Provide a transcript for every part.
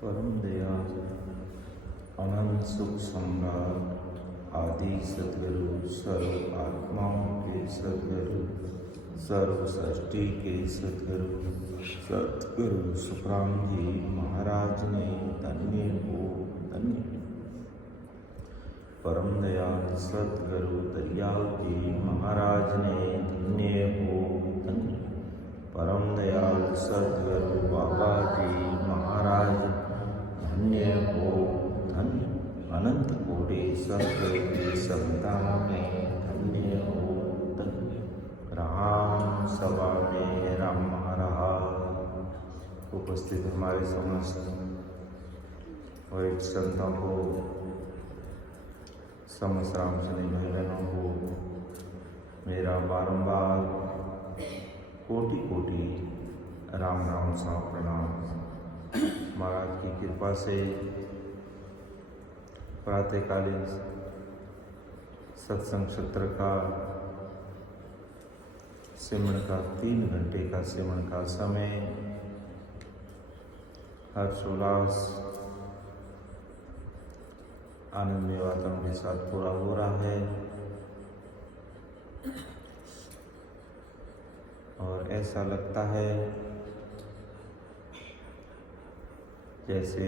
परम दयाल अनंत सुख सम्राट आदि सद्गुरु सर्व आत्माओं के सद्गुरु सर्व सृष्टि के सद्गुरु सुखराम जी महाराज ने धन्य हो धन्य। परम दयाल सद्गुरु दयाल जी महाराज ने धन्य हो धन्य। परम दयाल सद्गुरु बाबा जी महाराज धन्य हो धन्य। अनंत कोटि सद्गुरु की संतान में धन्य हो धन्य। राम सभा में राम महाराज उपस्थित हमारे समस्त वैदिक संतों को, समस्त राम सनी भाई बहनों को मेरा बारंबार कोटि कोटि राम राम सा प्रणाम। महाराज की कृपा से प्रातःकालीन सत्संग सत्र का सिमरन का 3 घंटे का सिमरन का समय हर्षोल्लास आनंदमय वातावरण के साथ पूरा हो रहा है और ऐसा लगता है जैसे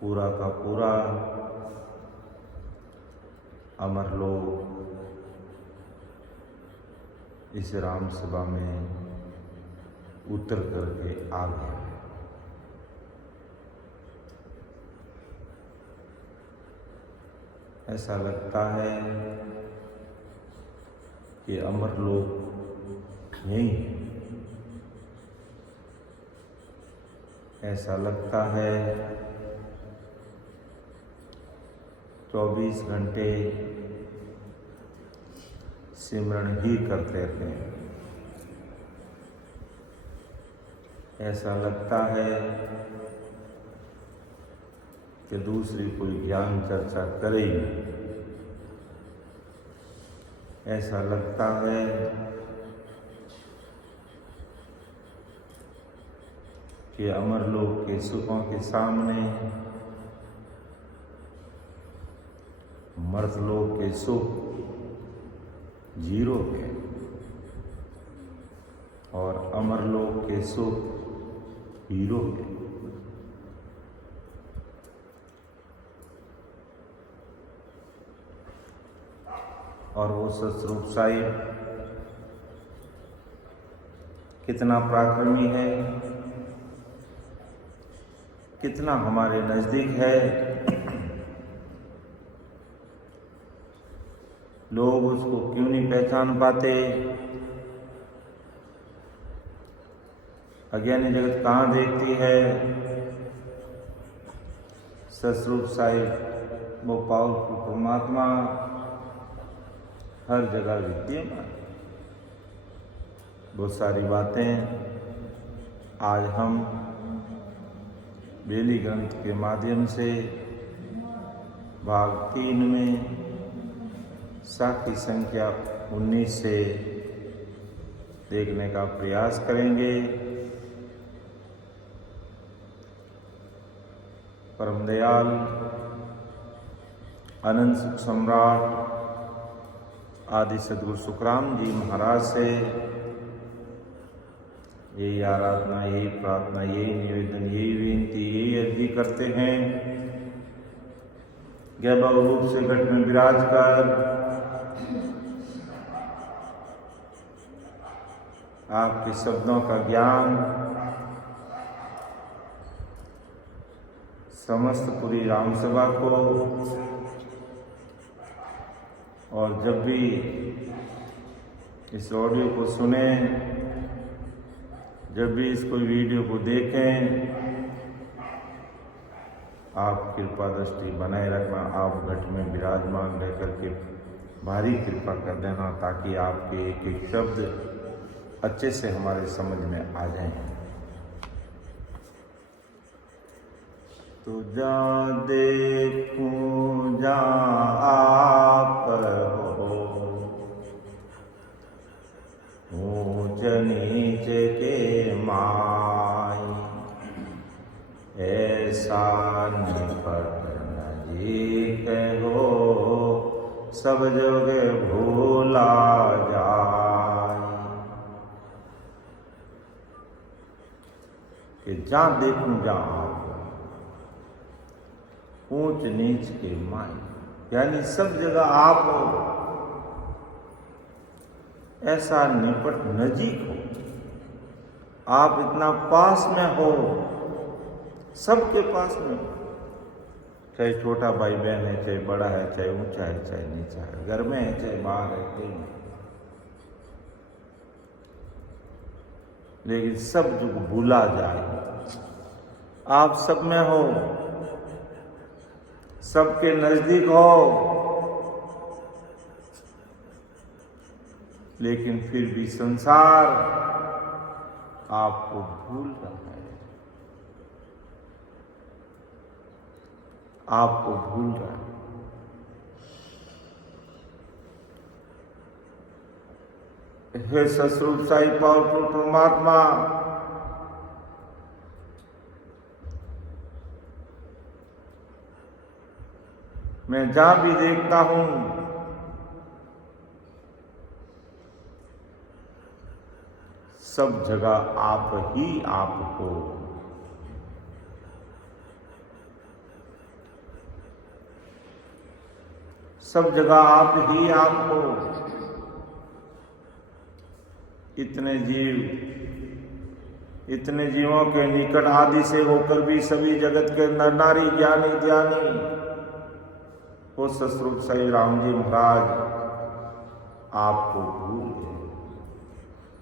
पूरा का पूरा अमर लोग इस राम सभा में उतर करके आ गए। ऐसा लगता है कि अमर लोग यही है। ऐसा लगता है 24 घंटे सिमरन ही करते रहे। ऐसा लगता है कि दूसरी कोई ज्ञान चर्चा करे ही नहीं। ऐसा लगता है कि अमर लोक के सुखों के सामने मर्तलोक के सुख जीरो है और अमरलोक के सुख हीरो है। और वो सतस्वरूप साहिब कितना पराक्रमी है, कितना हमारे नजदीक है। लोग उसको क्यों नहीं पहचान पाते। अज्ञानी जगत कहाँ देखती है सतस्वरूप साहिब, वो पावरफुल परमात्मा हर जगह विद्यमान। बहुत सारी बातें आज हम बेली ग्रंथ के माध्यम से भाग 3 में साखी संख्या 19 से देखने का प्रयास करेंगे। परम दयाल अनंत सुख सम्राट आदि सद्गुरु सुखराम जी महाराज से यही आराधना, यही प्रार्थना, यही निवेदन, यही विनती, यही अर्जी करते हैं। वैभव रूप से घट में विराज कर आपके शब्दों का ज्ञान समस्त पूरी राम सभा को, और जब भी इस ऑडियो को सुने, जब भी इस कोई वीडियो को देखें, आप कृपा दृष्टि बनाए रखना। आप घट में विराजमान रह करके भारी कृपा कर देना ताकि आपके एक एक शब्द अच्छे से हमारे समझ में आ जाएं। तो जा देखूं जा आप हो, ऊंच नीच के माई। ऐसा निपट नजीक हो, सब जग भूला जाए। कि जहां देखूं जहां आप, ऊंच नीच के माए, यानी सब जगह आप हो, ऐसा निपट नजीक हो, आप इतना पास में हो, सबके पास में, चाहे छोटा भाई बहन है, चाहे बड़ा है, चाहे ऊंचा है, चाहे नीचा है, घर में है, चाहे बाहर है, कहीं नहीं, लेकिन सब जो भूला जाए, आप सब में हो, सबके नजदीक हो, लेकिन फिर भी संसार आपको भूल रहा है, आपको भूल रहा है। हे ससुर साई पावरफुल परमात्मा, मैं जहां भी देखता हूं, सब जगह आप ही आप हो, सब जगह आप ही आप हो। इतने जीवों के निकट आदि से होकर भी सभी जगत के नर नारी ज्ञानी ध्यानी वो ससुर साई राम जी महाराज आपको भूल गए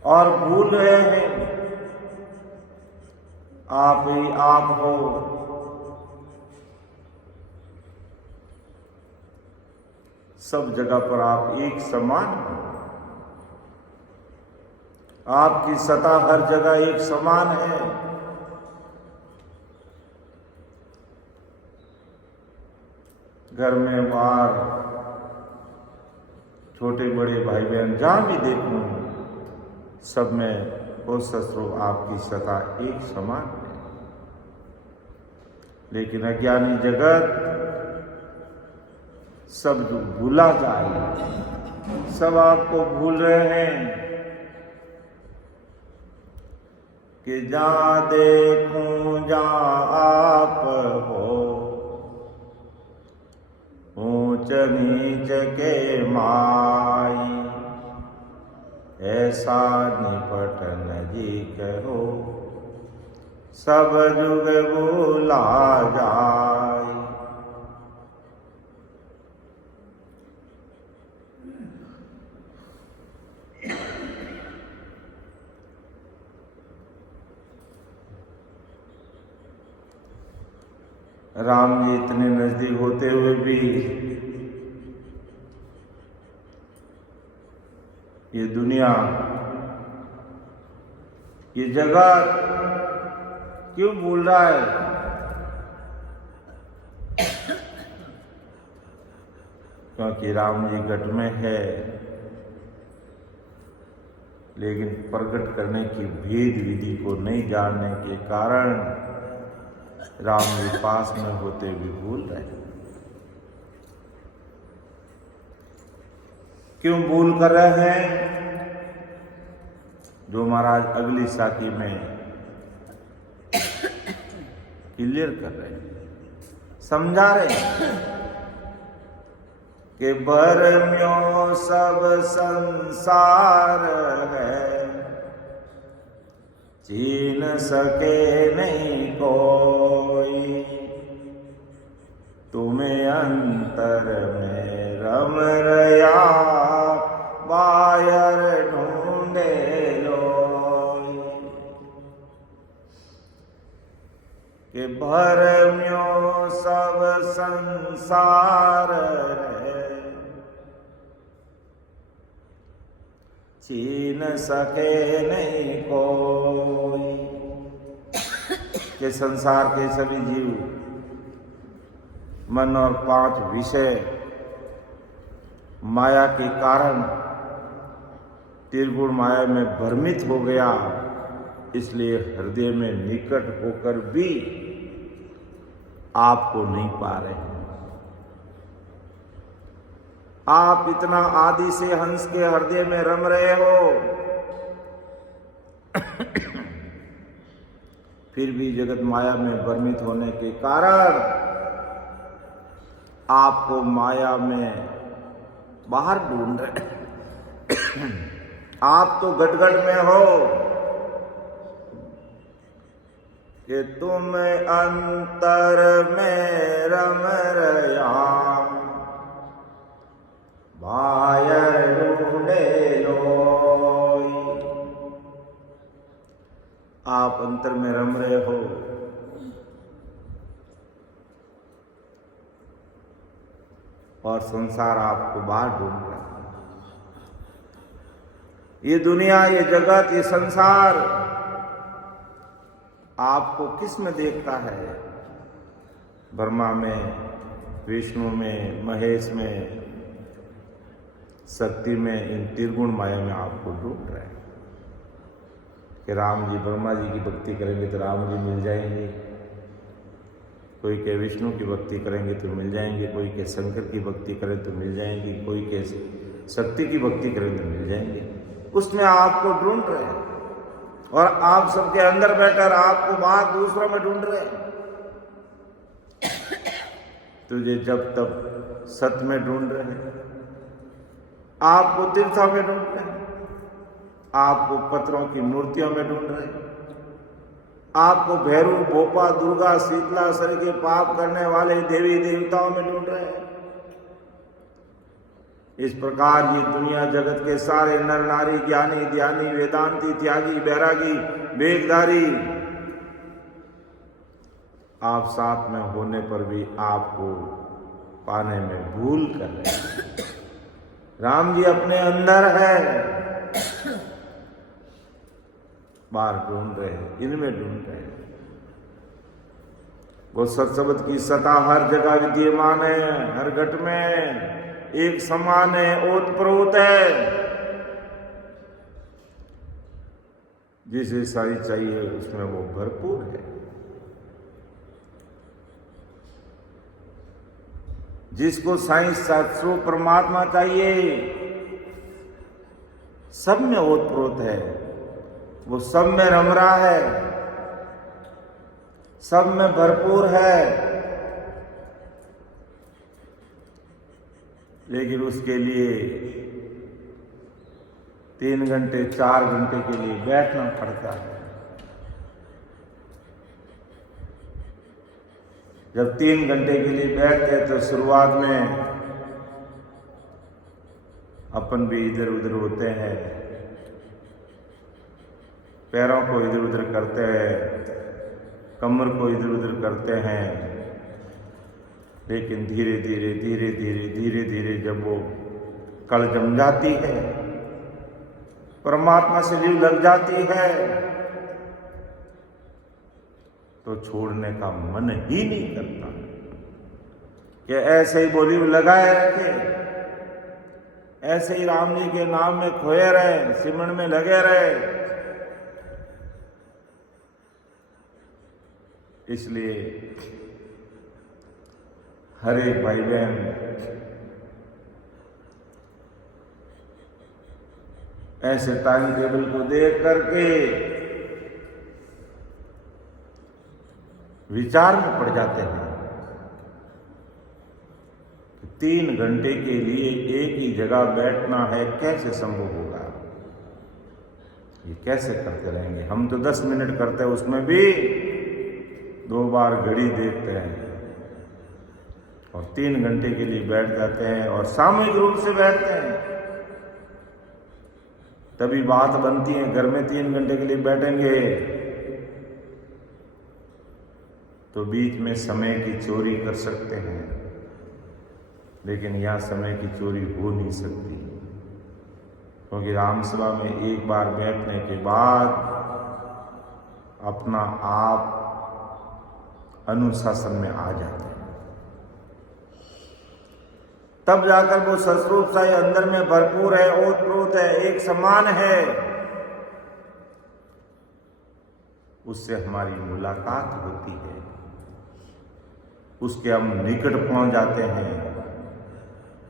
और भूल रहे हैं। आप ही आप हो, सब जगह पर आप एक समान हो, आपकी सत्ता हर जगह एक समान है। घर में बाहर छोटे बड़े भाई बहन जहां भी देखूं, सब में वो ससुर आपकी सत्ता एक समान है। लेकिन अज्ञानी जगत सब जो भूला जाए, सब आपको भूल रहे हैं कि जहां देखूं जहां आप हो, ऊंच नीच के माई, ऐसा निपट नजीक हो, सब जुग भूला जाए। राम जी इतने नजदीक होते हुए भी ये दुनिया, ये जगत क्यों भूल रहा है? क्योंकि राम जी घट में है, लेकिन प्रकट करने की भेद विधि को नहीं जानने के कारण राम जी पास में होते भी भूल रहे। क्यों भूल कर रहे हैं? जो महाराज अगली साखी में क्लियर कर रहे हैं, समझा रहे हैं कि भरम्यो सब संसार है, छीन सके नहीं कोई, तुम्हें अंतर में रम रया, बाहर ढूंढे लोई। कि भरम्यो सब संसार है, छीन सके नहीं कोई। कि संसार के सभी जीव मन और 5 विषय माया के कारण त्रिगुण माया में भ्रमित हो गया, इसलिए हृदय में निकट होकर भी आपको नहीं पा रहे हैं। आप इतना आदि से हंस के हृदय में रम रहे हो, फिर भी जगत माया में भ्रमित होने के कारण आपको माया में बाहर ढूंढ रहे। आप तो गटगट में हो कि तुम अंतर में रम रया, बाहर ढूंढे लोई। आप अंतर में रम रहे हो, और संसार आपको बाहर ढूंढ रहा है। ये दुनिया, ये जगत, ये संसार आपको किस में देखता है? ब्रह्मा में, विष्णु में, महेश में, शक्ति में, इन त्रिगुण माया में आपको ढूंढ रहे हैं कि राम जी, ब्रह्मा जी की भक्ति करेंगे तो राम जी मिल जाएंगे, कोई के विष्णु की भक्ति करेंगे तो मिल जाएंगे, कोई के शंकर की भक्ति करें तो मिल जाएंगी, कोई के शक्ति की भक्ति करें तो मिल जाएंगे। उसमें आपको ढूंढ रहे हैं, और आप सबके अंदर बैठकर आपको बाहर दूसरों में ढूंढ रहे हैं। तुझे जब तब सत्य में ढूंढ रहे हैं, आपको तीर्थों में ढूंढ रहे हैं, आपको पत्थरों की मूर्तियों में ढूंढ रहे हैं, आपको भैरू, भोपा, दुर्गा, शीतला सर के पाप करने वाले देवी देवताओं में ढूंढ रहे हैं। इस प्रकार ये दुनिया जगत के सारे नर नारी, ज्ञानी, ध्यानी, वेदांती, त्यागी, बैरागी, वेदधारी, आप साथ में होने पर भी आपको पाने में भूल कर रहे हैं। राम जी अपने अंदर है, बाहर ढूंढ रहे हैं, इनमें ढूंढ रहे हैं। वो सत्शब्द की सता हर जगह विद्यमान है, हर घट में एक समान है, ओतप्रोत है। जिसे सारी चाहिए उसमें वो भरपूर है। जिसको साइंस शास्त्रों परमात्मा चाहिए, सब में ओतप्रोत है, वो सब में रम रहा है, सब में भरपूर है। लेकिन उसके लिए 3 घंटे 4 घंटे के लिए बैठना पड़ता है। जब 3 घंटे के लिए बैठते हैं तो शुरुआत में अपन भी इधर उधर होते हैं, पैरों को इधर उधर करते हैं, कमर को इधर उधर करते हैं। लेकिन धीरे धीरे धीरे धीरे धीरे धीरे जब वो कल जम जाती है, परमात्मा से जीव लग जाती है, तो छोड़ने का मन ही नहीं करता कि ऐसे ही बोली लगाए रखे, ऐसे ही राम जी के नाम में खोए रहे, सिमरन में लगे रहे। इसलिए हर एक भाई बहन ऐसे टाइम टेबल को देख करके विचार में पड़ जाते हैं कि 3 घंटे के लिए एक ही जगह बैठना है, कैसे संभव होगा? ये कैसे करते रहेंगे? हम तो 10 मिनट करते हैं, उसमें भी 2 बार घड़ी देखते हैं, और 3 घंटे के लिए बैठ जाते हैं, और सामूहिक रूप से बैठते हैं। तभी बात बनती है, घर में 3 घंटे के लिए बैठेंगे तो बीच में समय की चोरी कर सकते हैं, लेकिन यहां समय की चोरी हो नहीं सकती, क्योंकि राम सभा में एक बार बैठने के बाद अपना आप अनुशासन में आ जाते हैं। तब जाकर वो सस्वरूप सा अंदर में भरपूर है, ओतप्रोत है, एक समान है, उससे हमारी मुलाकात होती है। उसके हम निकट पहुंच जाते हैं,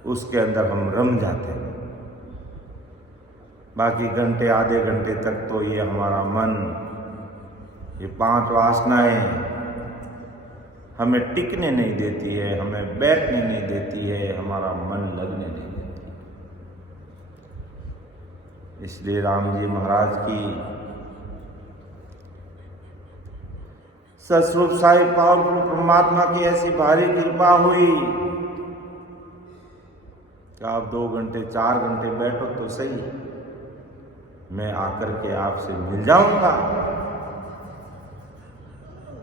उसके अंदर हम रम जाते हैं। बाकी घंटे आधे घंटे तक तो ये हमारा मन, ये 5 वासनाएं हमें टिकने नहीं देती है, हमें बैठने नहीं देती है, हमारा मन लगने नहीं देती। इसलिए राम जी महाराज की सतस्वरूप साई पावरफुल परमात्मा की ऐसी भारी कृपा हुई कि आप 2 घंटे 4 घंटे बैठो तो सही, मैं आकर के आपसे मिल जाऊंगा।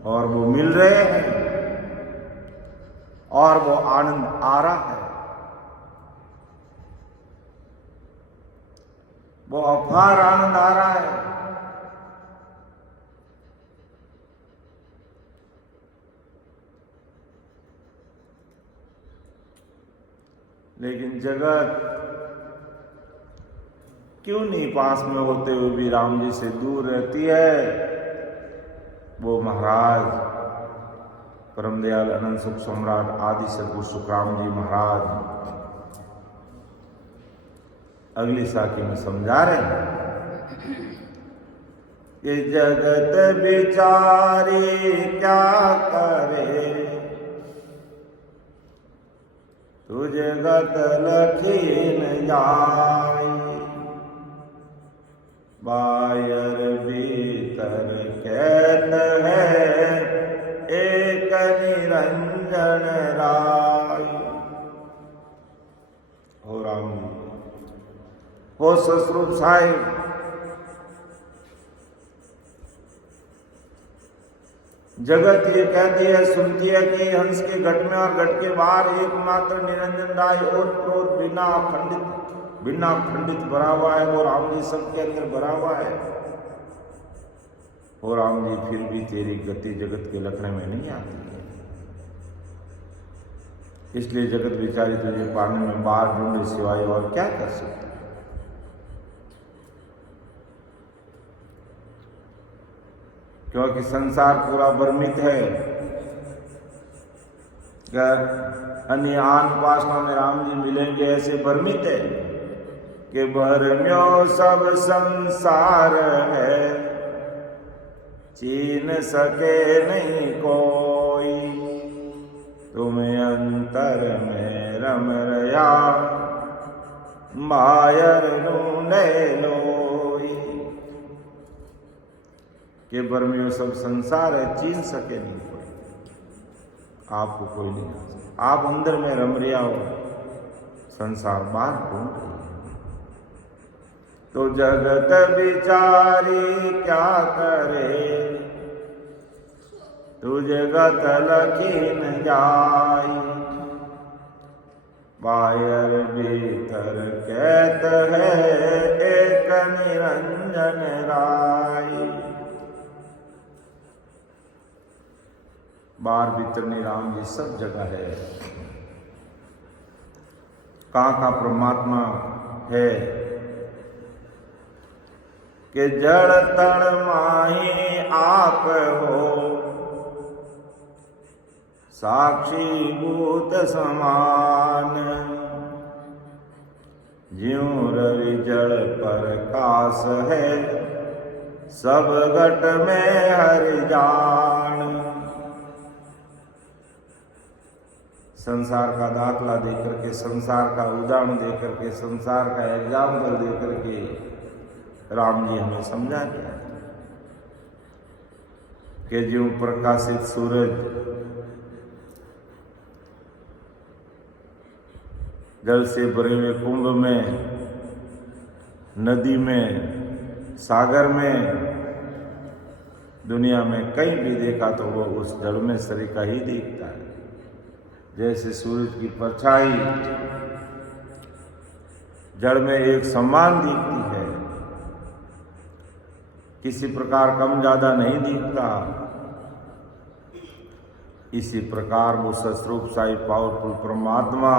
और वो मिल रहे हैं और वो आनंद आ रहा है, वो अपार आनंद आ रहा है। लेकिन जगत क्यों नहीं पास में होते हुए भी राम जी से दूर रहती है? वो महाराज परम दयाल अनंत सुख सम्राट आदि सद्गुरु सुखराम जी महाराज अगली साखी में समझा रहे हैं कि जगत बिचारी क्या करे, तुझे गत लखीन जाई, बायर भीतर कहत है एक निरंजन राय। हो राम जी, हो सतस्वरूप साहिब, जगत ये कहती है, सुनती है कि हंस के घट में और घट के बाहर एकमात्र निरंजन राय और क्रोध बिना खंडित भरा हुआ है। वो राम जी सबके अंदर भरा हुआ है। और राम जी फिर भी तेरी गति जगत के लखने में नहीं आती है, इसलिए जगत बिचारी तुझे पाने में बाहर ढूंढे सिवाय और क्या कर सकती। क्योंकि संसार पूरा भ्रमित है। अन्य आन उपासना में राम जी मिलेंगे ऐसे भ्रमित है कि भरम्यो सब संसार है, चीन सके नहीं कोई, तुम्हें अंतर में रम रया मायर ढूंढे लोई। के भरम्यो सब संसार है, चीन सके नहीं कोई, आपको कोई नहीं आ सकता। आप अंदर में रम रिया हो, संसार बाहर ढूंढ रही है। तो जगत बिचारी क्या करे, तुझे गत लखीन जाई, बायर भीतर कहत है एक निरंजन राय। बाहर भीतर राम जी सब जगह है। कहाँ परमात्मा है कि जड़ तड़ माही आप हो, साक्षी भूत समान, ज्यों रवि जड़ पर कास है, सब घट में हरि जान। संसार का दाखला देकर के, संसार का उदाहरण देकर के, संसार का एग्जाम्पल देकर के राम जी हमें समझा दिया कि ज्यों प्रकाशित सूरज जल से भरे हुए कुंभ में, नदी में, सागर में, दुनिया में कहीं भी देखा तो वो उस जल में सरिका ही दिखता है। जैसे सूरज की परछाई जड़ में एक समान दिखती है, किसी प्रकार कम ज्यादा नहीं दिखता, इसी प्रकार वो सतस्वरूप साई पावरफुल परमात्मा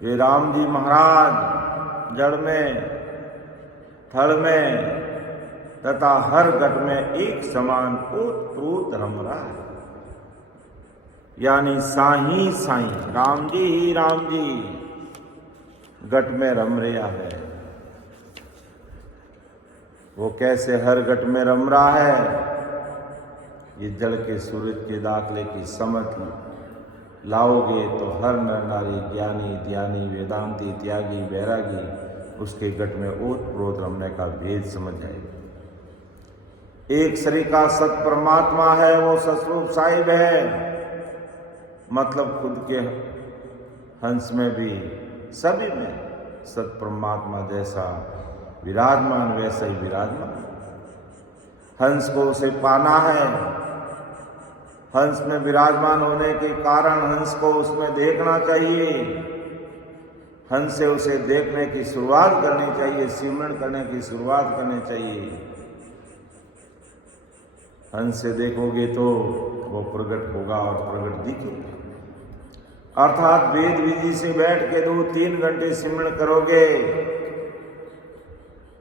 वे राम जी महाराज जड़ में, थल में तथा हर घट में एक समान ओत प्रोत रम रहा है। यानी साही साई राम जी ही राम जी घट में रम रहा है। वो कैसे हर घट में रम रहा है, ये जल के सूरज के दाखले की समझ लाओगे तो हर नर नारी ज्ञानी ध्यानी वेदांती त्यागी वैरागी उसके घट में ओत प्रोत रमने का भेद समझ जाएगा। एक शरीर का सत परमात्मा है, वो सतरूप साहिब है, मतलब खुद के हंस में भी सभी में सत परमात्मा जैसा विराजमान वैसा ही विराजमान। हंस को उसे पाना है, हंस में विराजमान होने के कारण हंस को उसमें देखना चाहिए, हंस से उसे देखने की शुरुआत करनी चाहिए, सिमरन करने की शुरुआत करनी चाहिए। हंस से देखोगे तो वो प्रकट होगा और प्रकट दिखेगा। अर्थात वेद विधि से बैठ के 2-3 घंटे सिमरन करोगे,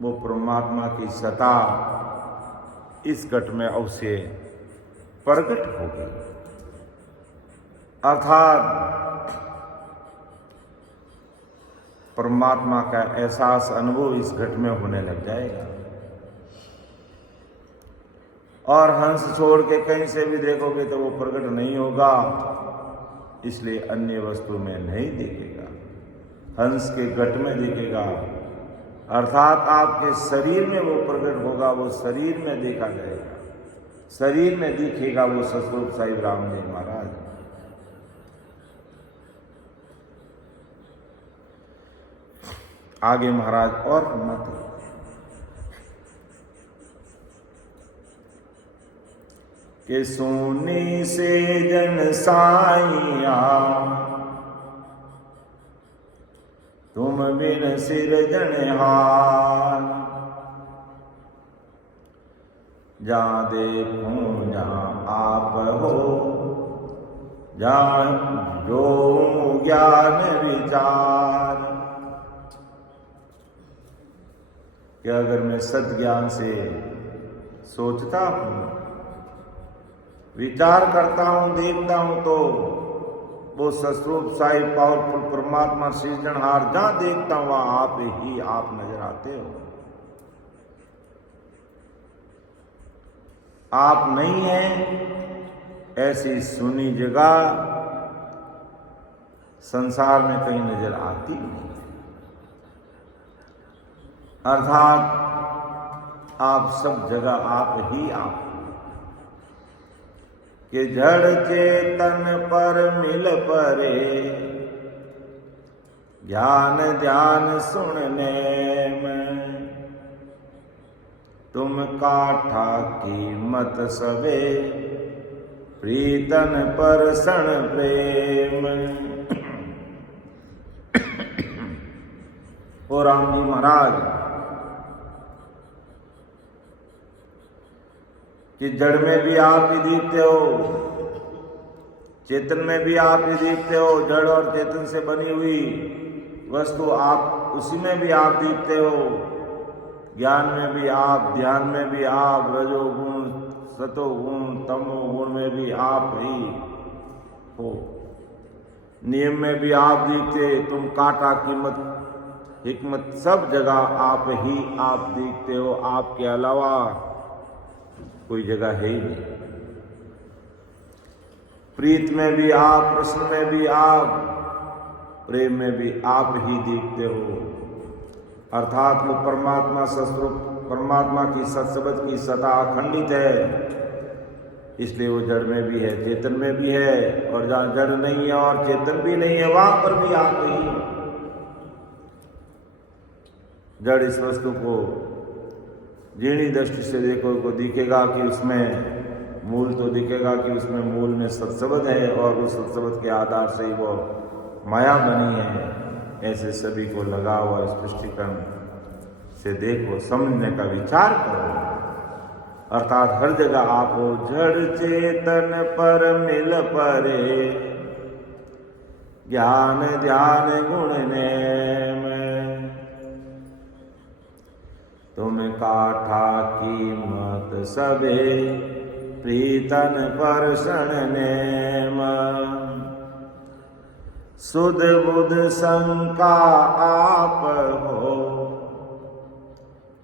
वो परमात्मा की सत्ता इस घट में अवश्य प्रकट होगी। अर्थात परमात्मा का एहसास अनुभव इस घट में होने लग जाएगा। और हंस छोड़ के कहीं से भी देखोगे तो वो प्रकट नहीं होगा, इसलिए अन्य वस्तु में नहीं दिखेगा, हंस के घट में दिखेगा। अर्थात आपके शरीर में वो प्रकट होगा, वो शरीर में देखा जाएगा, शरीर में दिखेगा वो सतरूप साहिब राम जी महाराज। आगे महाराज और मत के सोने से जन साइया तुम बिन सिरजनहार, जहाँ देखूं जहाँ आप हो, जहाँ जो ज्ञान विचार। कि अगर मैं सत ज्ञान से सोचता हूँ, विचार करता हूँ, देखता हूँ, तो वो सतरूप साहिब पावरफुल परमात्मा सृजनहार जहाँ देखता हूँ वहाँ आप ही आप नजर आते हो। आप नहीं हैं ऐसी सुनी जगह संसार में कहीं नजर आती नहीं। अर्थात आप सब जगह आप ही आप के जड़ चेतन पर मिल परे, ज्ञान ध्यान सुनने में तुम काठा कीमत सबे, प्रीतन पर सण प्रेम। ओ राम जी महाराज कि जड़ में भी आप ही दिखते हो, चेतन में भी आप ही दिखते हो, जड़ और चेतन से बनी हुई वस्तु आप, उसी में भी आप दिखते हो, ज्ञान में भी आप, ध्यान में भी आप, रजोगुण सतोगुण तमोगुण में भी आप ही हो, नियम में भी आप दिखते, तुम काटा कीमत हिकमत सब जगह आप ही आप दिखते हो, आपके अलावा कोई जगह है ही नहीं। प्रीत में भी आप, प्रश्न में भी आप, प्रेम में भी आप ही दिखते हो। अर्थात वो परमात्मा सतरूप परमात्मा की सत्सबद की सत्ता अखंडित है, इसलिए वो जड़ में भी है, चेतन में भी है, और जहाँ जड़ नहीं है और चेतन भी नहीं है वहां पर भी आप ही। जड़ इस वस्तु को जीणी दृष्टि से देखो को दिखेगा कि उसमें मूल तो दिखेगा कि उसमें मूल में सत्सबद है, और उस सत्सबद के आधार से ही वो माया बनी है। ऐसे सभी को लगा हुआ स्पष्टीकरण से देखो, समझने का विचार करो। अर्थात हर जगह आप हो, जड़ चेतन पर मिल परे, ज्ञान ध्यान गुण नेम, तुम काठा कीमत सबे, प्रीतन परसण नेम, सुध बुध शंका आप हो,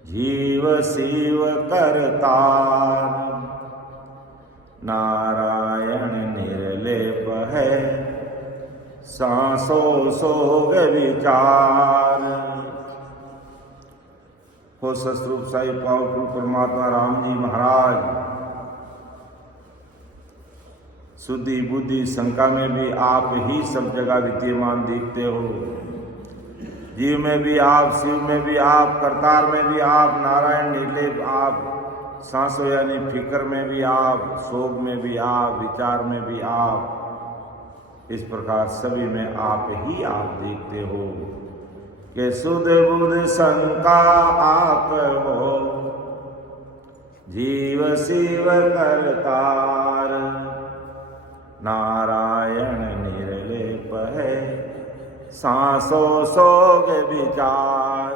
जीव शिव करतार, नारायण निर्लेप है, सांसों सोग विचार। हो सतरूप साई पावरफुल परमात्मा राम जी महाराज, शुद्धि बुद्धि शंका में भी आप ही सब जगह विद्यमान दिखते हो। जीव में भी आप, शिव में भी आप, करतार में भी आप, नारायण निर्लेप आप, सांसों यानी फिक्र में भी आप, शोक में भी आप, विचार में भी आप। इस प्रकार सभी में आप ही आप देखते हो कि सुध बुध शंका आप हो, जीव शिव करतार, नारायण निर्लेप है, सांसों सोग विचार।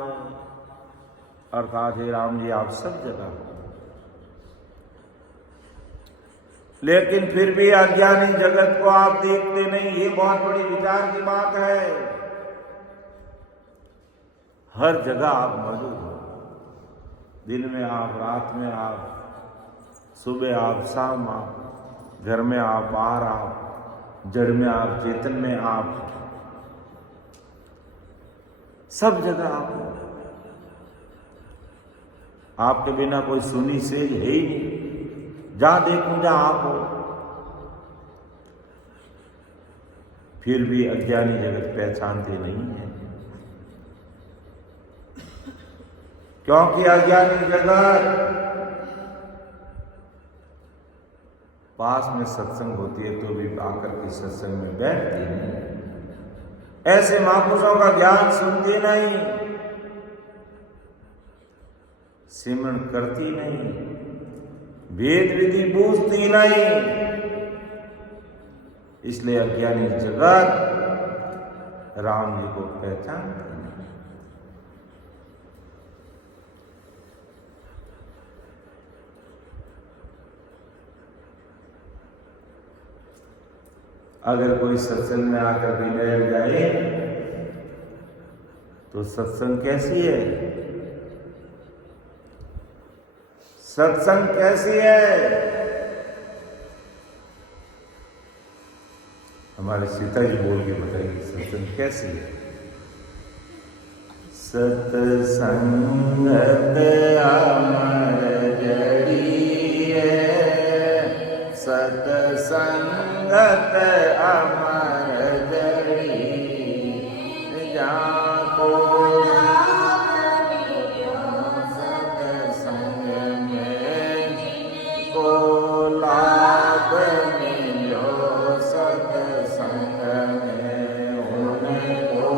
अर्थात हे राम जी आप सब जगह हो, लेकिन फिर भी अज्ञानी जगत को आप देखते नहीं। ये बहुत बड़ी विचार की बात है। हर जगह आप मौजूद हो, दिन में आप, रात में आप, सुबह आप, शाम आप, घर में आप, बाहर आप, जड़ में आप, चेतन में आप, सब जगह आप हो। आपके बिना कोई सुनी सेज है ही नहीं, जहां देखूं जहां आप हो। फिर भी अज्ञानी जगत पहचानते नहीं है, क्योंकि अज्ञानी जगत पास में सत्संग होती है तो भी आकर के सत्संग में बैठती नहीं, ऐसे महापुरुषों का ज्ञान सुनती नहीं, सिमरण करती नहीं, वेद विधि बूझती नहीं। इसलिए अज्ञानी जगत राम जी को पहचानती नहीं। अगर कोई सत्संग में आकर के बैठ जाए तो सत्संग कैसी है? सत्संग कैसी है? हमारे सीता जी बोल के बताइए सत्संग कैसी है? सत्संगत अमर जड़ी है, सत्संगत अमर जड़ी, जाको सत्संग में को लाभ मिलो, सत्संग में उनको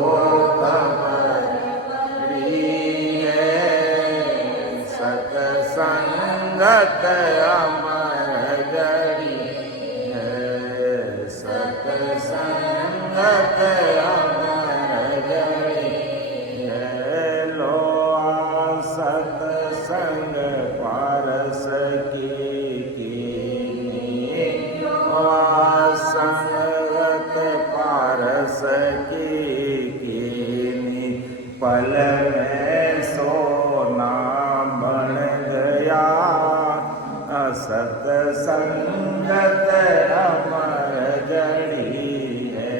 सत्संगत अमर जड़ी है, सत्संगत अमर जड़ी है। लो सत्संग पारस की संगत पारस की पल में सोना बन गया, सत्संगत अमर जड़ी है,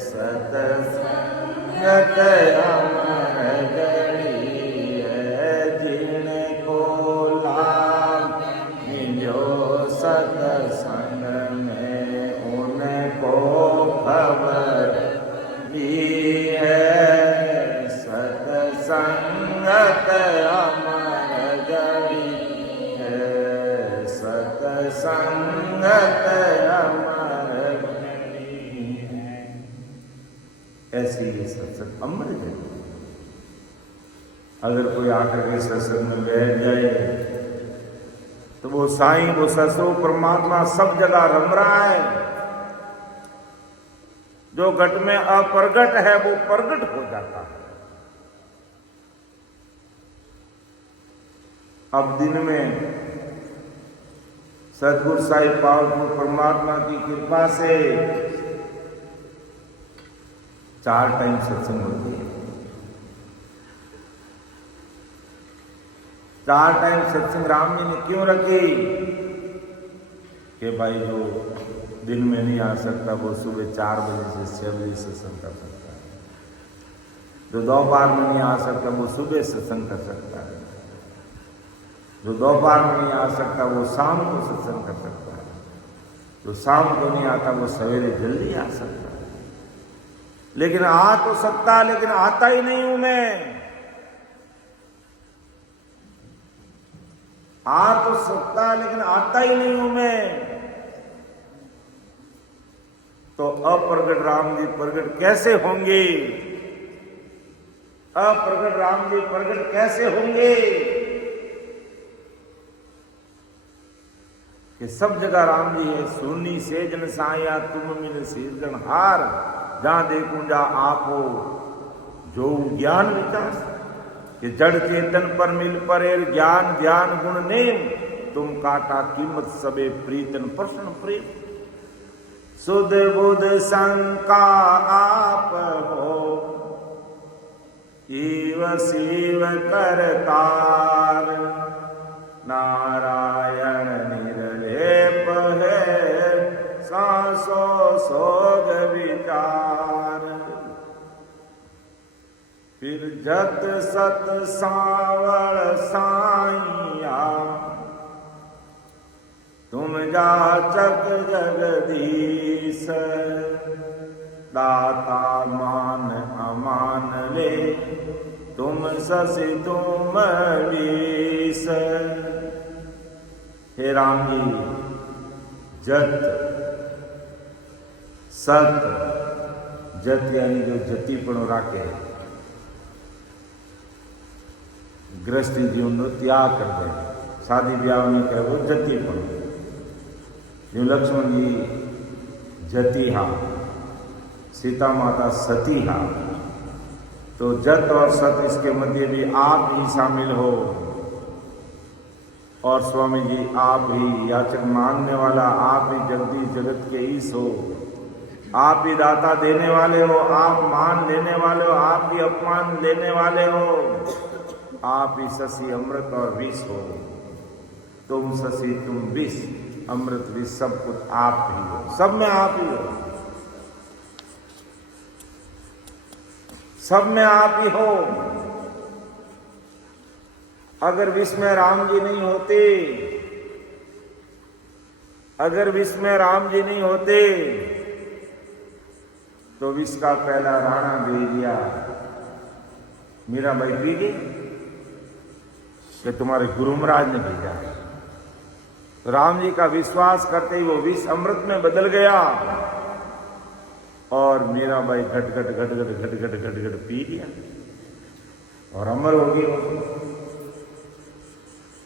सत्संगत अमर जड़ी है। जिनको लाभ मिलो सत्संग में उनको खबर भी है, सत्संगत अमर जड़ी है, सत्संगत अमर जड़ी है। ऐसी ही सत्संग अमर जड़ी। अगर कोई आकर के सत्संग में बैठ जाए तो वो साईं, वो सतगुरु परमात्मा सब जगह रम रहा है। जो घट में अप्रगट है वो प्रगट हो जाता है। अब दिन में सदगुरु साहिब पावरफुल परमात्मा की कृपा से 4 टाइम सत्संग होती है। 4 टाइम सत्संग राम जी ने क्यों रखी कि भाई जो दिन में नहीं आ सकता वो सुबह 4 बजे से 6 बजे सत्संग कर सकता है, जो दोपहर में नहीं आ सकता वो सुबह सत्संग कर सकता है, जो दोपहर में नहीं आ सकता वो शाम को सत्संग कर सकता है, जो शाम को नहीं आता वो सवेरे जल्दी आ सकता है। लेकिन आ तो सकता, लेकिन आता ही नहीं हूं मैं। आ तो सकता लेकिन आता ही नहीं हूं मैं। तो अप्रगट राम जी प्रगट कैसे होंगे? अप्रगट राम जी प्रगट कैसे होंगे? कि सब जगह राम जी है। सुनी सेजन साया तुम मिल सीजन हार, जहां देखूं जा आप हो जो ज्ञान विकास। कि जड़ चेतन पर मिल परे ज्ञान ध्यान गुण नेम, तुम काटा कीमत सबे प्रीतन प्रश्न प्रेम। सुध बुध शंका आप हो, ईव शिव करतार। नारायण निर्लेप है, सांसो सोग विचार। फिर जत सत सावळ साइया, तुम जाचक जगदीश। दाता मान अमान ले, तुम ससि तुम वीस। हे राम जी, जत सत, जत यानी जो जतीपणो राखे, गृहस्थी जीवन नो त्याग कर दे, शादी ब्याह नहीं करे वो जतीपणो। जो लक्ष्मण जी जती हा, सीता माता सती हा, तो जत और सत इसके मध्य भी आप ही शामिल हो। और स्वामी जी आप ही याचक मांगने वाला, आप ही जगदीश जगत के ईश हो, आप ही दाता देने वाले हो, आप मान देने वाले हो, आप ही अपमान देने वाले हो, आप ही शशि अमृत और विष हो। तुम शशि तुम विष, अमृत विष सब कुछ आप ही हो, सब में आप ही हो, सब में आप ही हो। अगर विष में राम जी नहीं होते, अगर विष में राम जी नहीं होते तो विष का पहला राणा दे दिया मीराबाई पी गई कि तुम्हारे गुरु महाराज ने भेजा है। तो राम जी का विश्वास करते ही वो विष अमृत में बदल गया और मीराबाई घट घट घट घट घट घट घट घट पी लिया और अमर हो गई।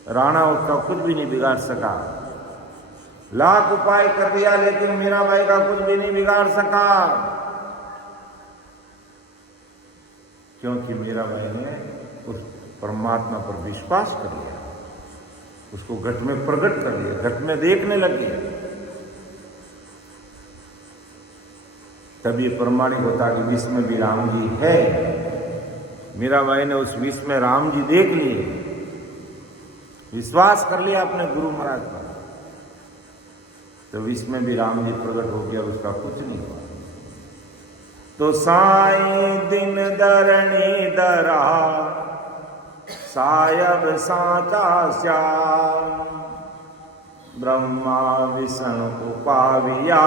राणा उसका कुछ भी नहीं बिगाड़ सका, लाख उपाय कर दिया लेकिन मीराबाई का कुछ भी नहीं बिगाड़ सका, क्योंकि मीराबाई ने उस परमात्मा पर विश्वास कर लिया, उसको घट में प्रकट कर लिया, घट में देखने लगे। तब ये प्रमाणिक होता कि विश्व में भी राम जी है। मीराबाई ने उस विश्व में राम जी देख लिए, विश्वास कर लिया अपने गुरु महाराज पर, तो विश्व में भी राम जी प्रकट हो गया, उसका कुछ नहीं हुआ। तो साई दिन दरणी दरा, सायब साचा श्याम। ब्रह्मा विष्णु उपाविया,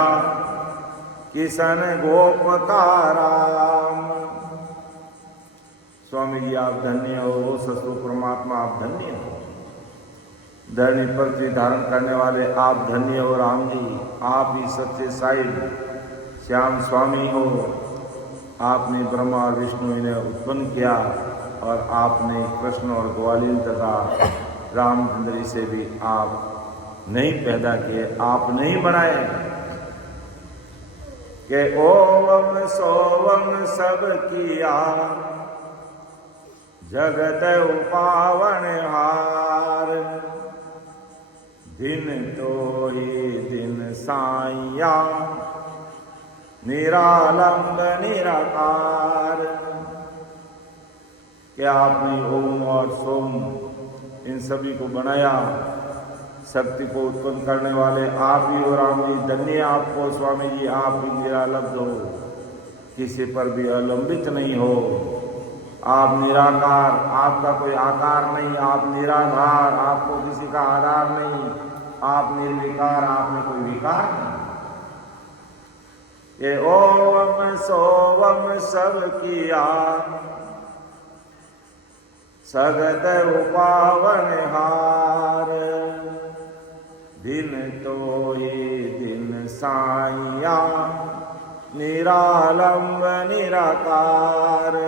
किशन गोपकाराम। स्वामी जी आप धन्य हो, ससुर परमात्मा आप धन्य हो, धरणी पृथ्वी धारण करने वाले आप धन्य हो राम जी। आप ही सच्चे साहिब श्याम स्वामी हो। आपने ब्रह्मा और विष्णु इन्हें उत्पन्न किया और आपने कृष्ण और ग्वालिन तथा रामचंद्र से भी आप नहीं पैदा किए, आप नहीं बनाए। कि ओम सोवम सब किया, जगत उपावन हार। दिन तो साइया निरालंब निराकार। क्या आपने ओम और सोम इन सभी को बनाया, शक्ति को उत्पन्न करने वाले आप ही हो राम जी। धन्य आपको स्वामी जी, आप ही निरालंब हो, किसी पर भी अवलंबित नहीं हो। आप निराकार, आपका कोई आकार नहीं, आप निराधार, आपको किसी का आधार नहीं, आप निर्विकार, आप में कोई विकार नहीं। ये ओम सोवम सब किया सगत उपावन हार। दिन तो ये दिन साइया निरालंब निराकार।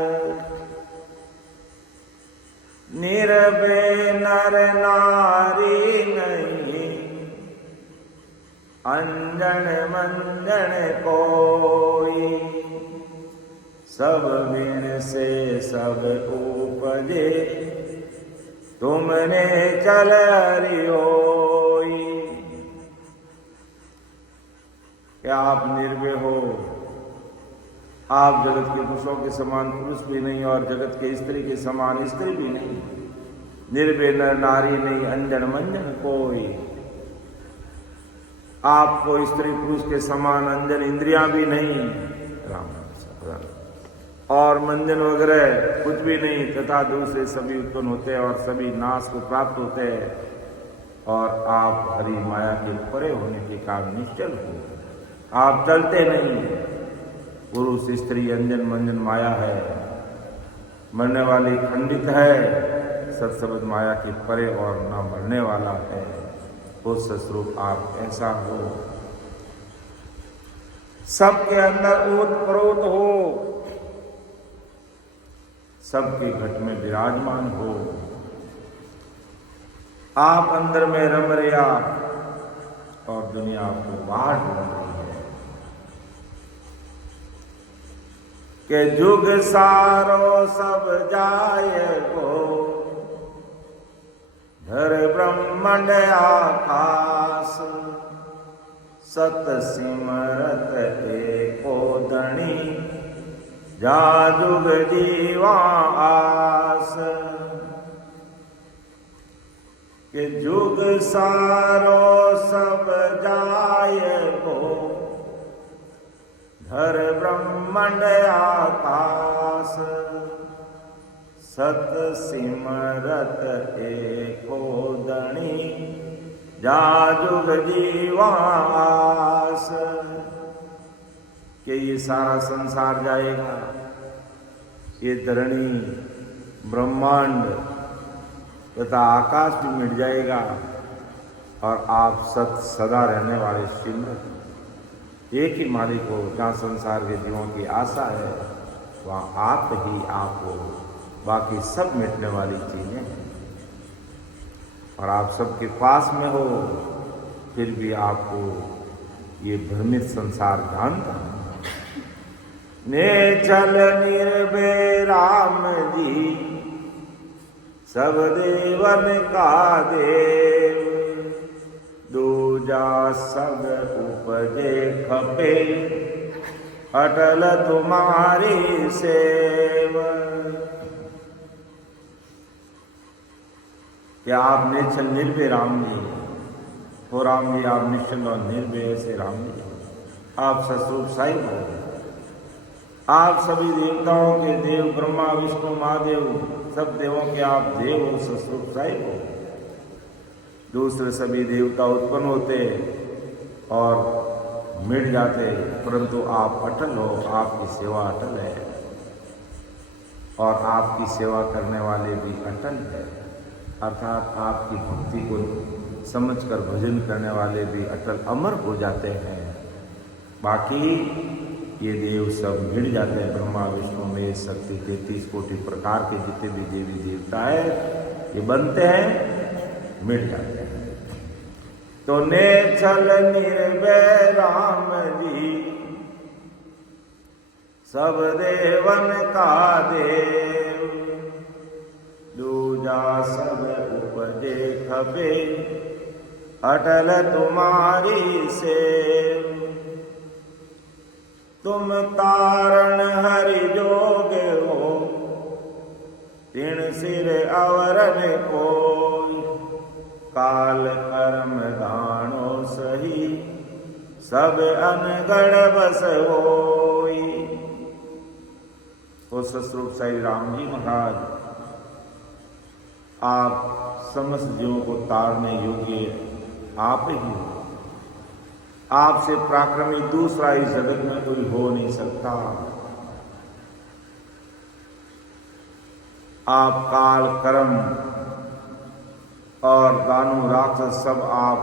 निर्भय नर नारी नहीं, अंजन मंजन कोई। सब बिन से सब उपजे, तुमने चल हरि होई। क्या आप निर्भय हो? आप जगत के पुरुषों के समान पुरुष भी नहीं और जगत के स्त्री के समान स्त्री भी नहीं। निर्भय नर नारी नहीं, अंजन मंजन कोई। आपको स्त्री पुरुष के समान अंजन इंद्रियां भी नहीं, राम और मंजन वगैरह कुछ भी नहीं, तथा दूसरे सभी उत्पन्न होते हैं और सभी नाश को प्राप्त होते हैं। और आप हरि माया के परे होने के कारण निश्चल हो, आप चलते नहीं। पुरुष स्त्री अंजन मंजन माया है, मरने वाली खंडित है, सत्सबद माया के परे और न मरने वाला है। उस स्वरूप आप ऐसा हो, सबके अंदर ओतप्रोत हो, सबके घट में विराजमान हो। आप अंदर में रम रहा और दुनिया आपको बाहर ढूंढ रही है। के जुग सारो सब जाए को, धर ब्रह्मंड आकाश। सत सिमरत एको धनी, जा जुग जीवा आस। के जुग सारो सब जाए को, धर ब्रह्मंड आकाश। सत सिमरत एको धनी, जा जुग जीवा आस। कि ये सारा संसार जाएगा, ये धरणी ब्रह्मांड तथा आकाश भी मिट जाएगा और आप सदा रहने वाले सिमरत एक ही मालिक हो। जहाँ संसार के जीवों की आशा है वहाँ आप ही आप हो, बाकी सब मिटने वाली चीजें हैं। और आप सबके पास में हो, फिर भी आपको ये भ्रमित संसार जानता है। नेचल निर्भय राम जी, सब देवन का देव। दूजा सब उपजे खपे, अटल तुम्हारी सेव। क्या आप निश्चल निर्भय राम जी हो? राम जी आप निश्चल और निर्भय से राम जी, आप सस्वरूप साई हो। आप सभी देवताओं के देव, ब्रह्मा विष्णु महादेव, सब देवों के आप देव हो, सस्वरूप साई हो। दूसरे सभी देवता उत्पन्न होते और मिट जाते, परंतु आप अटल हो, आपकी सेवा अटल है और आपकी सेवा करने वाले भी अटल है। अर्थात आपकी भक्ति को समझकर भजन करने वाले भी अटल अमर हो जाते हैं। बाकी ये देव सब मिट जाते हैं। ब्रह्मा विष्णु में शक्ति 33 कोटि प्रकार के जितने भी देवी देवता है ये बनते हैं, मिट जाते हैं। तो नेचल निर्भय राम जी, सब देवन का देव। दूजा सब उपजे खबे, अटल तुम्हारी से तुम तारण हरि जोग हो, तिण सिर अवरन कोई, काल कर्म दानो सही, सब अनगढ़ बस होई। ओ सतस्वरूप साईं राम जी महाराज, आप समस्त जीवों को तारने योग्य आप ही हो। आपसे पराक्रमी दूसरा इस जगत में कोई हो नहीं सकता। आप काल कर्म और दानव राक्षस सब आप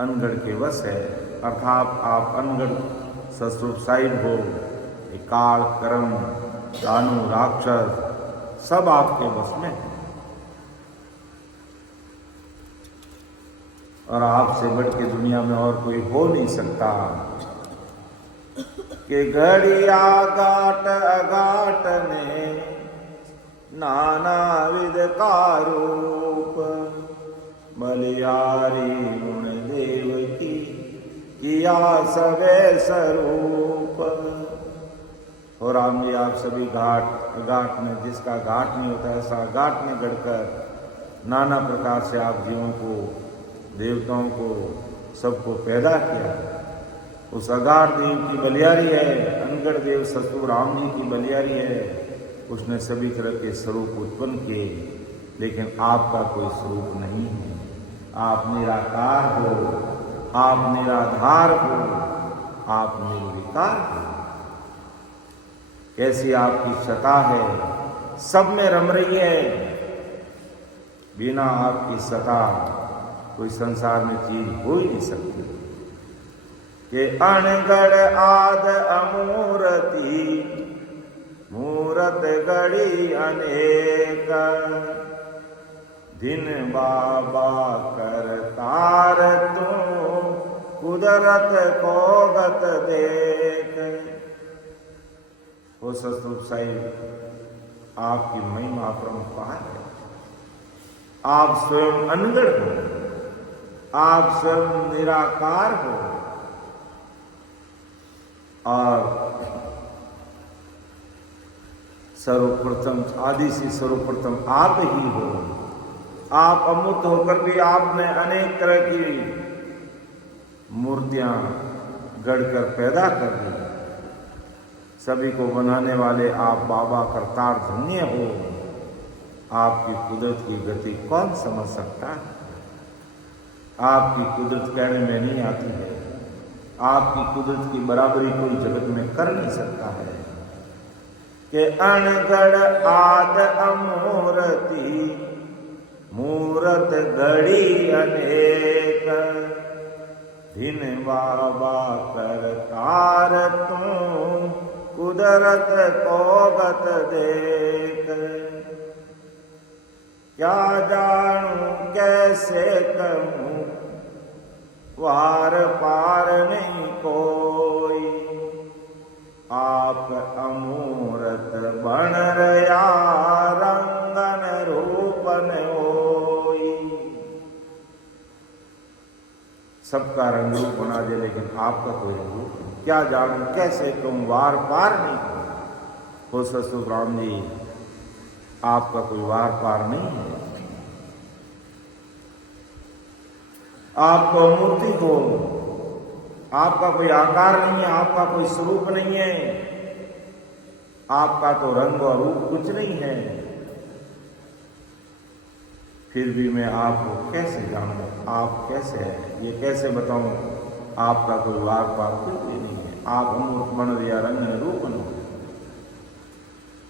अनगढ़ के वश है, अर्थात आप अनगढ़ सतस्वरूप साहिब हो। ये काल कर्म दानव राक्षस सब आपके वश में है और आपसे बढ़ के दुनिया में और कोई हो नहीं सकता। कि घड़िया गाट अगाट ने नाना विध का रूप, बलिहारी गुण देव की किया सबे स्वरूप। और राम जी आप सभी घाट में, जिसका घाट नहीं होता ऐसा घाट में गढ़कर नाना प्रकार से आप जीवों को, देवताओं को, सबको पैदा किया। उस अगार देव की बलियारी है, अनगढ़ देव सतगुरु राम जी की बलियारी है। उसने सभी तरह के स्वरूप उत्पन्न किए, लेकिन आपका कोई स्वरूप नहीं है। आप निराकार हो, आप निराधार हो, आप निर्विकार हो। कैसी आपकी सत्ता है, सब में रम रही है। बिना आपकी सत्ता कोई संसार में चीज हो ही नहीं सकती। कि अणगढ़ आद अमूर्ति, मूरत गढ़ी अनेक, दिन बाबा करतार तू, कुदरत को गत देख। वो सतस्वरूप साहिब आपकी महिमा अपरंपार है। आप स्वयं अनगढ़ हो, आप स्वयं निराकार हो और सर्वप्रथम आदि से सर्वप्रथम आप ही हो। आप अमूर्त होकर भी आपने अनेक तरह की मूर्तियां गढ़कर पैदा कर दी। सभी को बनाने वाले आप बाबा करतार धन्य हो। आपकी कुदरत की गति कौन समझ सकता है? आपकी कुदरत कहने में नहीं आती है। आपकी कुदरत की बराबरी कोई जगत में कर नहीं सकता है। कि अणगढ़ आद अमूर्ति, मूरत गढ़ी अनेक, दिन बाबा करतार तू, कुदरत को गत देख। क्या जानूं कैसे कहूं, वार पार नहीं कोई, आप अमूर्त बन रया रंगन रूपन होई। सबका रंग रूप बना दे, लेकिन आपका कोई रूप नहीं। क्या जानूं कैसे तुम वार पार नहीं हो। सतस्वरूप राम जी, आपका कोई वार पार नहीं है। आप तो मूर्ति हो, आपका कोई आकार नहीं है, आपका कोई स्वरूप नहीं है, आपका तो रंग और रूप कुछ नहीं है। फिर भी मैं आपको कैसे जानूं, आप कैसे हैं, ये कैसे बताऊं? आपका कोई वार पार कुछ भी नहीं है। आप अमूर्त बन दिया रंग रूप न हो।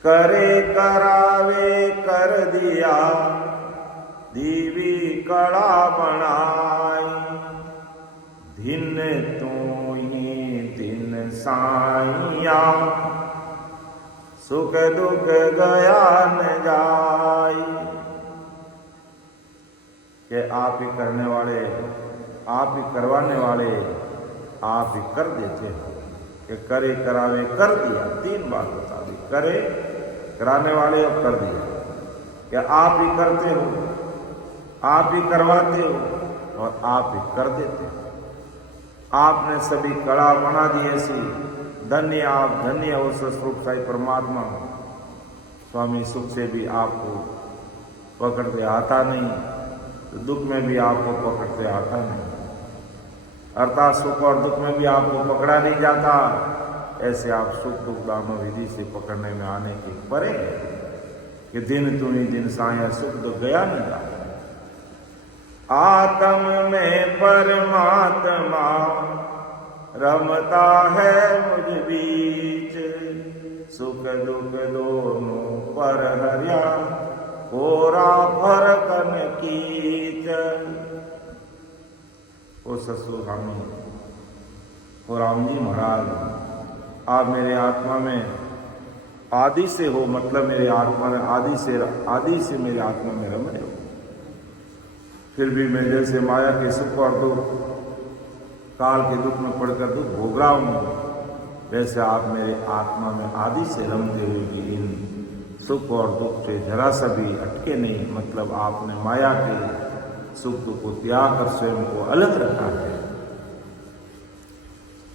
करे करावे कर दिया, दीवी कड़ा बनाई, दिन तू ही दिन साइया, सुख दुख गया न जाई। कि आप ही करने वाले, आप ही करवाने वाले, आप ही कर देते हो। कि करे करावे कर दिया, तीन बात बता दी। करे कराने वाले और कर दिया। कि आप ही करते हो, आप ही करवाते हो, और आप ही कर देते। आपने सभी कड़ा बना दी ऐसी। धन्य आप, धन्य हो सस्वरूप साई परमात्मा। स्वामी सुख से भी आपको पकड़ते आता नहीं, तो दुख में भी आपको पकड़ते आता नहीं। अर्थात सुख और दुख में भी आपको पकड़ा नहीं जाता। ऐसे आप सुख दुख दानों विधि से पकड़ने में आने के परे कि दिन तुम्ही दिन साया सुख दुख गया नहीं जाता। आत्म में परमात्मा रमता है मुझ बीच, सुख दुख दोनों पर हरिया कोरा फरक न कीच। ओ ससुर रामी, ओ राम जी महाराज, आप मेरे आत्मा में आदि से हो, मतलब मेरे आत्मा में आदि से मेरे आत्मा में रम रहे हो। फिर भी मैं जैसे माया के सुख और दुख, काल के दुख में पड़कर दुख भोग रहा हूं, वैसे आप मेरे आत्मा में आदि से रमते हुए भी इन सुख और दुख से जरा सा भी अटके नहीं। मतलब आपने माया के सुख दुख को त्याग कर स्वयं को अलग रखा है।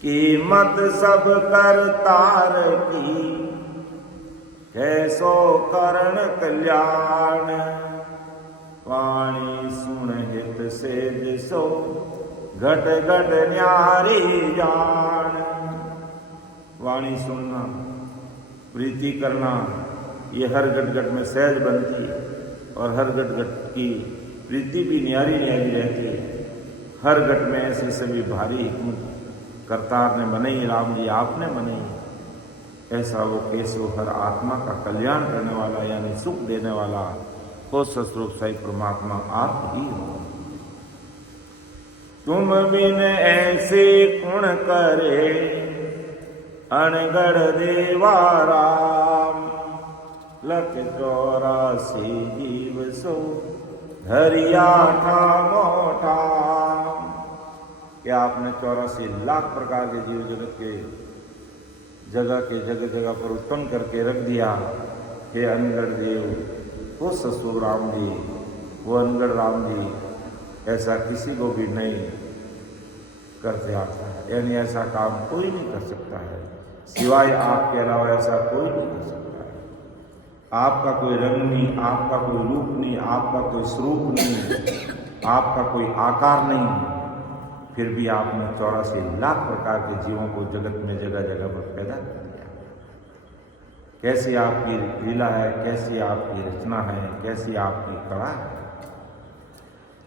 कीमत सब कर तार की कैसो करण कल्याण, वाणी सुन हित से जिसो घट घट न्यारी जान। वाणी सुनना, प्रीति करना, ये हर घट घट में सहज बनती है और हर घट घट की प्रीति भी न्यारी न्यारी रहती है। हर घट में ऐसी सभी भारी हिकमत करतार ने बनाई, राम जी आपने बनाई। ऐसा वो केशव हर आत्मा का कल्याण करने वाला यानी सुख देने वाला हो सस्वरूप साई परमात्मा आप ही हो। तुम बिन ऐसे गुण करे अनगढ़ देवा राम, लख 84 जीव सो धरिया ठामो ठाम। क्या आपने 84 लाख प्रकार के जीव जगत के जगह जगह पर उत्पन्न करके रख दिया। हे अनगढ़ देव, वो ससुर राम जी, वो अनगढ़ राम जी, ऐसा किसी को भी नहीं करते आता है। यानी ऐसा काम कोई नहीं कर सकता है, सिवाय आपके अलावा ऐसा कोई नहीं कर सकता है। आपका कोई रंग नहीं, आपका कोई रूप नहीं, आपका कोई स्वरूप नहीं, आपका कोई आकार नहीं, फिर भी आपने 84 लाख प्रकार के जीवों को जगत में जगह जगह पर पैदा कर दिया। कैसी आपकी लीला है, कैसी आपकी रचना है, कैसी आपकी कला है।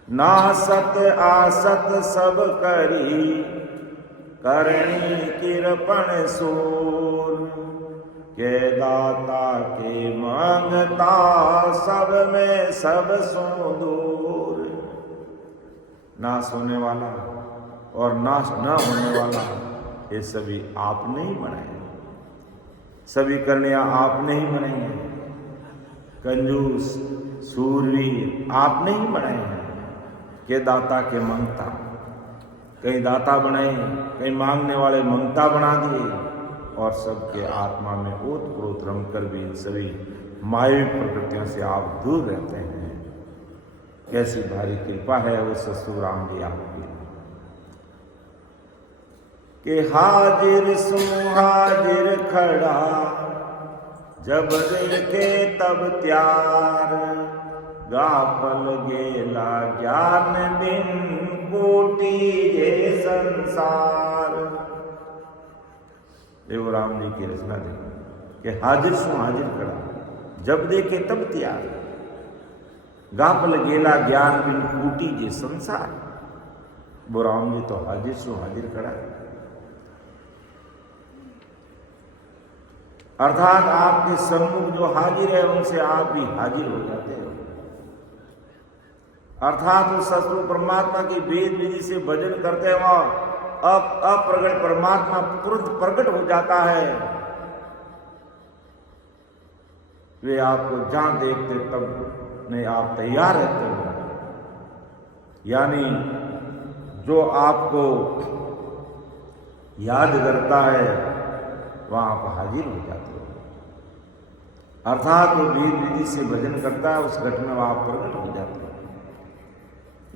नासत आसत सब करी करणी किरपण सूर, के दाता के मांगता सब में सब सो दूर। नाश होने वाला और नाश न होने वाला ये सभी आपने ही बनाए, सभी करनियां आपने ही बनाई हैं। कंजूस सूरवीर आपने ही बनाए हैं। के दाता के मंगता, कई दाता बनाए, कई मांगने वाले मंगता बना दिए, और सबके आत्मा में ओत प्रोत रम कर भी इन सभी मायावी प्रकृतियों से आप दूर रहते हैं। कैसी भारी कृपा है वो ससुर राम जी आपकी कि हाजिर सुहाजिर खड़ा जब देखे तब त्यार, गाफल गेला ज्ञान बिन कोटि ये संसार। देव राम जी की रचना देखो कि हाजिर सु हाजिर खड़ा जब देखे तब त्यार, गाफल गेला ज्ञान बिन कोटि ये संसार। वो राम जी तो हाजिर सु हाजिर खड़ा है, अर्थात आपके सम्मुख जो हाजिर है उनसे आप भी हाजिर हो जाते हो। अर्थात उस सतगुरु परमात्मा की वेद विधि से भजन करते हुआ अप्रगट परमात्मा तुरंत प्रकट हो जाता है। वे आपको जहां देखते तब नहीं आप तैयार रहते हो, यानी जो आपको याद करता है वहां आप हाजिर हो जाते हो। अर्थात वो वेद विधि से भजन करता है, उस घट में आप प्रकट हो जाते हो।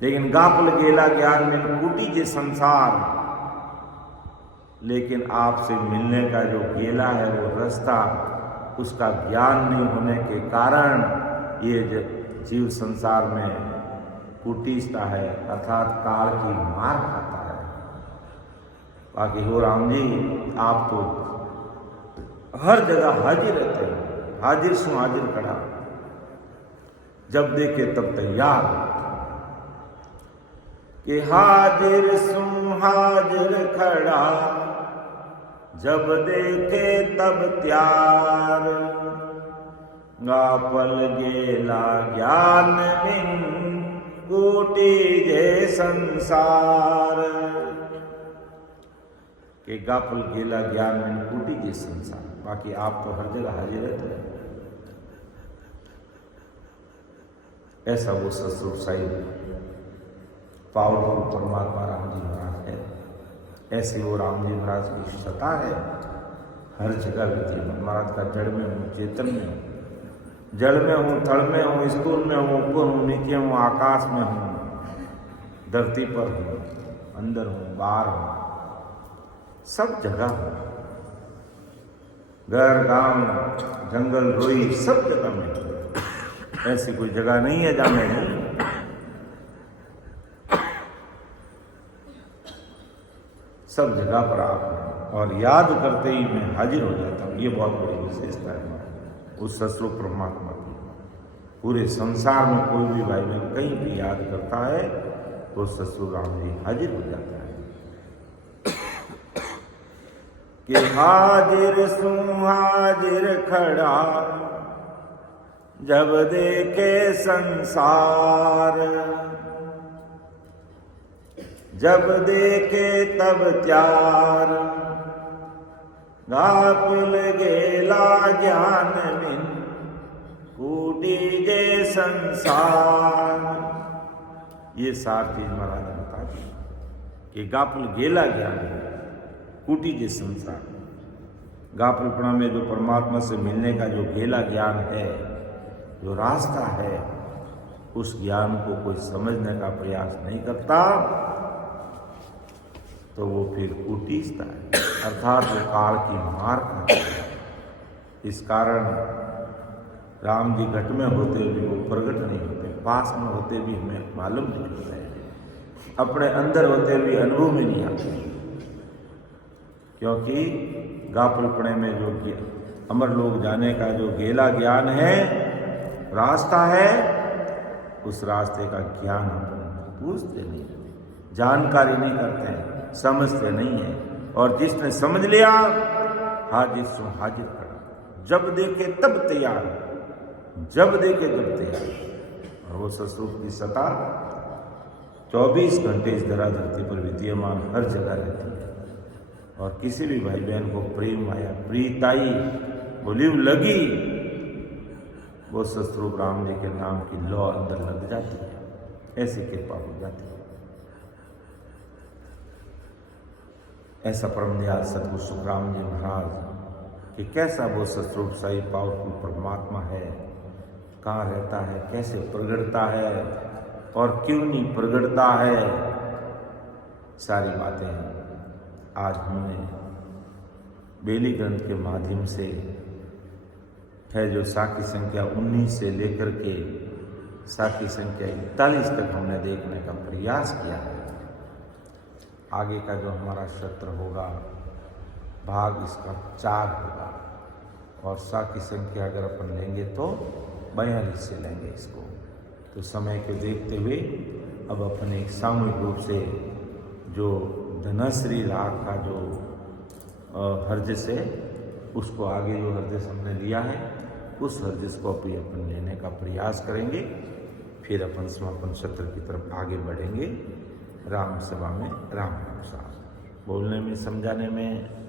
लेकिन गापल गेला ज्ञान में कूटी जे संसार। लेकिन आपसे मिलने का जो गेला है वो रास्ता, उसका ज्ञान नहीं होने के कारण ये जीव संसार में कुटीसता है, अर्थात काल की मार खाता है। बाकी हो राम जी, आप तो हर जगह हाजिर रहते हो, हाजिर सु हाजिर खड़ा, जब देखे तब तैयार कि हाजिर सु हाजिर खड़ा, जब देखे तब त्यार। गापल गेला ज्ञान बिन कूटी जे संसार। कि गापल गेला ज्ञान बिन कूटी जे संसार। बाकी आप तो हर जगह हाजिर रहते हैं। ऐसा वो ससुर साहिब पावरफुल परमात्मा राम जी महाराज है। ऐसे वो राम जी महाराज की सत्ता है, हर जगह विद्यमान। महाराज का जड़ में हूँ, चेतन में हूँ, जड़ में हूँ, थल में हूँ, स्कूल में हूँ, ऊपर हूँ, नीचे हूँ, आकाश में हूँ, धरती पर हूँ, अंदर हूँ, बाहर हूँ, सब जगह हूँ। घर, गांव, जंगल, रोई, सब जगह में हूँ। ऐसी कोई जगह नहीं है जहां मैं नहीं। सब जगह पर आप हैं और याद करते ही मैं हाजिर हो जाता हूँ। ये बहुत बड़ी विशेषता है उस ससुर परमात्मा की। पूरे संसार में कोई भी भाई बहन कहीं भी याद करता है तो ससुर राम जी हाजिर हो जाता है। कि हाजिर सु हाजिर खड़ा, जब देखे संसार। जब देखे तब त्यार, गापल गेला ज्ञान बिन कूटी जे संसार। ये सार चीज महाराज ने बता दी कि गापल गेला ज्ञान कूटी जे संसार। गापलपना में जो परमात्मा से मिलने का जो गेला ज्ञान है, जो रास्ता है, उस ज्ञान को कोई समझने का प्रयास नहीं करता तो वो फिर कुटीसता है, अर्थात वो काल की मार खाता है। इस कारण राम जी घट में होते भी वो प्रकट नहीं होते, पास में होते भी हमें मालूम नहीं होता है, अपने अंदर होते भी अनुभव में नहीं आते। क्योंकि गापलपणे में जो अमर लोग जाने का जो गेला ज्ञान है, रास्ता है, उस रास्ते का ज्ञान हम पूछते नहीं, जानकारी नहीं करते हैं, समझते नहीं है। और जिसने समझ लिया, हाजिर सु हाजिर खड़ा, जब देखे तब तैयार, जब देखे तब तैयार। और वो ससुर की सत्ता 24 घंटे इस धरा धरती पर विद्यमान हर जगह रहती है। और किसी भी भाई बहन को प्रेम आया, प्रीताई बोली लगी, वो ससुर राम जी के नाम की लौ अंदर लग जाती है, ऐसी कृपा हो जाती है। ऐसा परम दयाल सतगुरु सुखराम जी महाराज कि कैसा वो ससुर साई पावरफुल परमात्मा है, कहाँ रहता है, कैसे प्रगटता है और क्यों नहीं प्रगटता है, सारी बातें आज हमने बेली ग्रंथ के माध्यम से है, जो साखी संख्या 19 से लेकर के साखी संख्या 41 तक हमने देखने का प्रयास किया है। आगे का जो हमारा सत्र होगा, भाग इसका 4 होगा। और साखी संख्या अगर अपन लेंगे तो 42 से लेंगे इसको। तो समय को देखते हुए अब अपन एक सामूहिक रूप से जो धनश्री राग का जो हरजस है, उसको आगे जो हरजस हमने लिया है, उस हरजस को भी अपन लेने का प्रयास करेंगे। फिर अपन समापन सत्र की तरफ आगे बढ़ेंगे। राम सभा में राम नाम साहब बोलने में, समझाने में